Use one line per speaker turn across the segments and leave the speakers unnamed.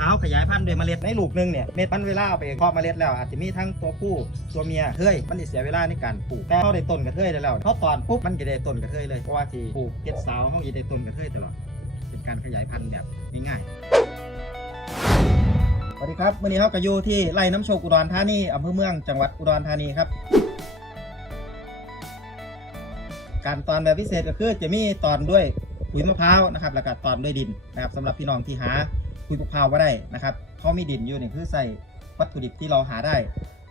ท้าขยายพันธุ์โดยเมล็ดในลูกหนึงเนี่ยเม็ดมันเวลาไปเพาะเมล็ดแล้วอาจจะมีทั้งตัวผู้ตัวเมียเฮ้ยมันจะเสียเวลาในการปลูกแต่เขาได้ต้นกระเทยได้แล้วเขาตอนปุ๊บมันจะได้ต้นกระเทยเลยเพราะว่าที่ปลูกเก็ดสาวเขาจะได้ต้นกระเทยตลอดเป็นการขยายพันธุ์แบบง่ายๆสวัสดีครับวันนี้เขาก็อยู่ที่ไร่น้ำโชคอุดรธานีอำเภอเมืองจังหวัดอุดรธานีครับการตอนแบบพิเศษก็คือจะมีตอนด้วยปุ๋ยมะพร้าวนะครับแล้วก็ตอนด้วยดินนะครับสำหรับพี่น้องที่หา ปุ๋ยมะพร้าวมาได้นะครับเขามีดินอยู่นี่คือใส่วัตถุดิบที่เราหาได้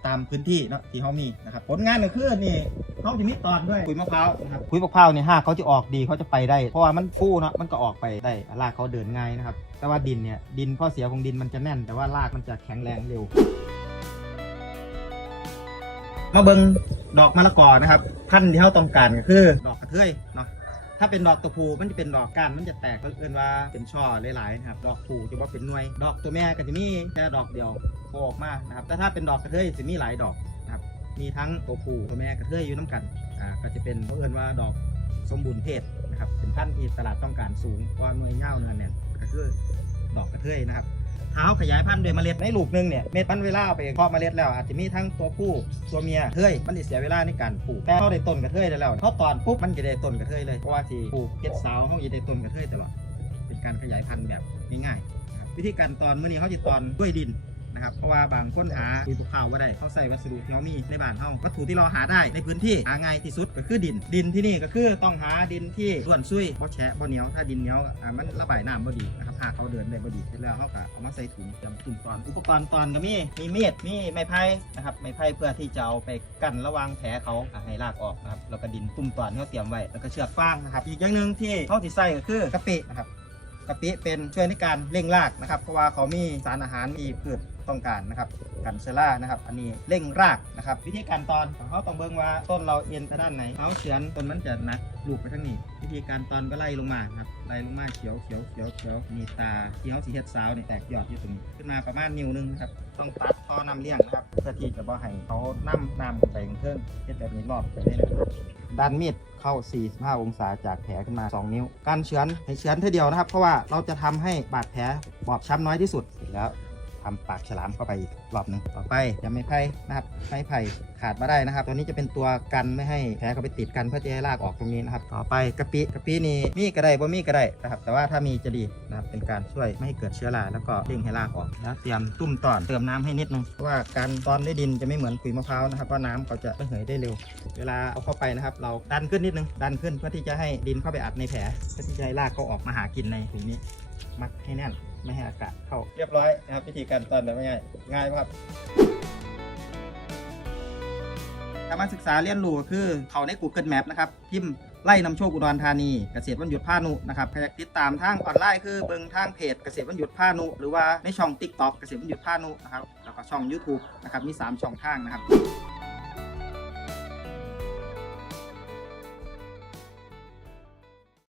ตามพื้นที่เนาะที่เขามีนะครับผลงานก็คือนี่เขาจะมีตอนด้วยปุ๋ยมะพร้าวนะครับปุ๋ยมะพร้าวเนี่ยหากเขาจะออกดีเขาจะไปได้ เพราะว่ามันฟูเนาะมันก็ออกไปได้รากเขาเดินง่ายนะครับแต่ว่าดินเนี่ยดินข้อเสียของดินมันจะแน่น แต่ว่ารากมันจะแข็งแรงเร็ว มาเบิงดอกมะละกอนะครับพันธุ์ที่เขาต้องการก็คือ ดอกกระเทยเนาะ ถ้าเป็นดอกตัวผู้มันจะเป็นดอกก้านมันจะแตกก็เอื่นว่าเป็นช่อหลายๆนะครับ ดอกผูจะว่าเป็นหน่วย ดอกตัวแม่ก็จะมีแค่ดอกเดียวโผล่ออกมานะครับ แต่ถ้าเป็นดอกกระเทยจะมีหลายดอกนะครับ มีทั้งตัวผูตัวแม่กระเทยอยู่น้ำกัน อ่า ก็จะเป็นเขาเอื่นว่าดอกสมบูรณ์เพศนะครับ เป็นพันธุ์ที่ตลาดต้องการสูงเพราะว่าหน่วยเง่าเนินเนี่ยก็คือดอกกระเทยนะครับ เท้าขยายพันธุ์โดยเมล็ดในลูกนึงเนี่ยเม็ดพันเวลาไปเพาะเมล็ดแล้วอาจจะมีทั้งตัวผู้ตัวเมียเทยมันจะเสียเวลาในการปลูกแต่เขาได้ต้นกระเทยได้แล้วเขาตอนปุ๊บมันจะได้ต้นกระเทยเลยเพราะว่าที่ปลูกเก็ดสาวเขาจะได้ต้นกระเทยตลอดเป็นการขยายพันธุ์แบบง่ายๆวิธีการตอนเมื่อนี้เขาจะตอนด้วยดิน นะครับเพราะว่าบางคนหาปุ๋ยปลูกข้าวว่าได้เขาใส่วัสดุที่เขามีในบ้านเขาวัตถุที่เราหาได้ในพื้นที่หาง่ายที่สุดก็คือดิน ดินที่นี่ก็คือต้องหาดินที่ร่วนซุยเพราะแฉะบ่เหนียวถ้าดินเหนียวอ่ามันระบายน้ำบ่ดีนะครับหากเขาเดินได้บ่ดีเสร็จแล้วเขาก็เอามาใส่ถุงจำถุงตอนอุปกรณ์ตอนก็มีมีมีดมีไม้ไผ่นะครับไม้ไผ่เพื่อที่จะเอาไปกั้นระหวางแผลเขาให้รากออกนะครับแล้วก็ดินตุ่มตอนที่เขาเตรียมไว้แล้วก็เชือกฟางนะครับอีกอย่างหนึ่งที่เขาที่ใส่ก็คือกะปินะครับกะปิเป็นช่วยในการเร่งรากนะครับ เพราะว่าเขามีสารอาหารที่พืช ต้องการนะครับกันเซล่านะครับอันนี้เร่งรากนะครับ วิธีการตอนของเขาต้องเบิ่งว่าต้นเราเอียนไปด้านไหนเขาเฉือนต้นมันจะหนักลูกไปทางนี้ วิธีการตอนก็ไล่ลงมาครับไล่ลงมาเขียวเขียวเขียวเขียวมีตาที่เขาสีเฮ็ดสาวนี่แตกยอดอยู่ตรงนี้ขึ้นมาประมาณนิ้วหนึงครับต้องตัดท่อนำเลี้ยงนะครับเพื่อที่จะบ่ให้เขาน้ำน้ำไปเพิ่มเฮ็ดแบบนี้รอบไปได้นะครับดันมีดเข้า 45 องศาจากแผลขึ้นมา 2 นิ้ว การเฉือนให้เฉือนเท่าเดียวนะครับ เพราะว่าเราจะทำให้บาดแผลบอบช้ำน้อยที่สุดเสร็จแล้ว ทำปากฉลามเข้าไปอีกรอบหนึ่งต่อไปจะไม่ไผ่นะครับไม้ไผ่ขาดมาได้นะครับ ตัวนี้จะเป็นตัวกันไม่ให้แผลเข้าไปติดกันเพื่อจะให้รากออกตรงนี้นะครับ ต่อไปกะปิกะปินี่มีก็ได้บ่มีก็ได้นะครับ แต่ว่าถ้ามีจะดีนะครับเป็นการช่วยไม่ให้เกิดเชื้อราแล้วก็เร่งให้รากออกแล้วเตรียมตุ้มตอนเติมน้ำให้นิดนึงเพราะว่าการตอนด้วยดินจะไม่เหมือนปุ๋ยมะพร้าวนะครับว่าน้ำเขาจะระเหยได้เร็ว เวลาเอาเข้าไปนะครับ เราดันขึ้นนิดนึงดันขึ้นเพื่อที่จะให้ดินเข้าไปอัดในแผลเพื่อที่จะให้รากเขาออกมาหากินในถุงนี้มัดให้แน่น ไม่ให้อากาศเข้า เรียบร้อยนะครับวิธีการตอนแบบง่ายง่ายมากครับการมาศึกษาเรียนรู้คือเขาใน Google Map นะครับ พิมพ์ไล่นำโชคอุดรธานี เกษตรวันหยุดพานุนะครับใครอยากติดตามทางออนไลน์คือเบิงทางเพจเกษตรวันหยุดพานุ หรือว่าในช่อง TikTok เกษตรวันหยุดพานุนะครับแล้วก็ช่อง YouTube นะครับมี 3 ช่องทางนะครับ